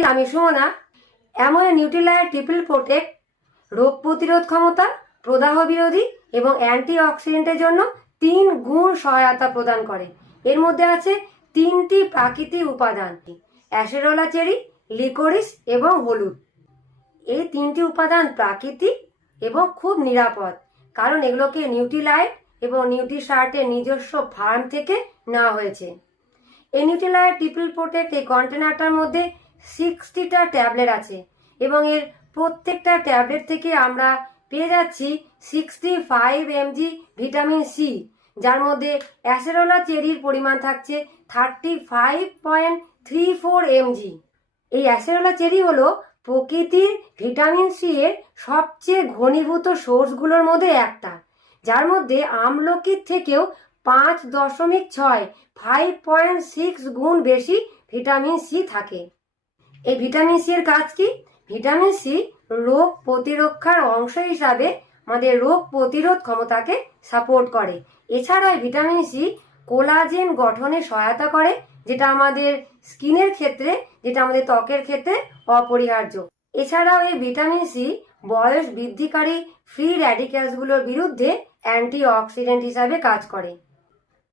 Channel, আমি Sumana. অ্যামোয়ে Nutrilite triple protect রোগ প্রতিরোধ ক্ষমতা, প্রদাহ বিরোধী এবং অ্যান্টি অক্সিডেন্টের জন্য 3 গুণ সহায়তা প্রদান করে। এর মধ্যে আছে 3টি প্রাকৃতিক উপাদান, অ্যাসেরোলা চেরি, লিকোরিস এবং হলুদ। এই 3টি উপাদান প্রাকৃতিক এবং খুব নিরাপদ, কারণ এগুলোকে নিউট্রিলাইট এবং নিউট্রিশার্টের নিজস্ব ফার্ম থেকে নেওয়া হয়েছে। এই নিউট্রিলাইট ট্রিপল প্রোটেক্ট এই কন্টেনারটার মধ্যে 60টা ট্যাবলেট আছে এবং এর প্রত্যেকটা ট্যাবলেট থেকে আমরা পেয়ে যাচ্ছি 65 mg ভিটামিন সি, যার মধ্যে অ্যাসেরোলা চেরির পরিমাণ থাকছে 35.34 mg। এই অ্যাসেরোলা চেরি হলো প্রকৃতির ভিটামিন সি এর সবচেয়ে ঘনীভূত সোর্সগুলোর মধ্যে একটা, যার মধ্যে আমলকির থেকেও 5.6 5.6 গুণ বেশি ভিটামিন সি থাকে। এই ভিটামিন সি এর কাজ কি? ভিটামিন সি রোগ প্রতিরক্ষার অংশ হিসাবে আমাদের রোগ প্রতিরোধ ক্ষমতাকে সাপোর্ট করে। এছাড়াও ভিটামিন সি কোলাজেন গঠনে সহায়তা করে, যেটা আমাদের স্কিনের ক্ষেত্রে, যেটা আমাদের ত্বকের ক্ষেত্রে অপরিহার্য। এছাড়াও এই ভিটামিন সি বয়স বৃদ্ধিকারী ফ্রি র্যাডিক্যালসগুলোর বিরুদ্ধে অ্যান্টি অক্সিডেন্ট হিসাবে কাজ করে।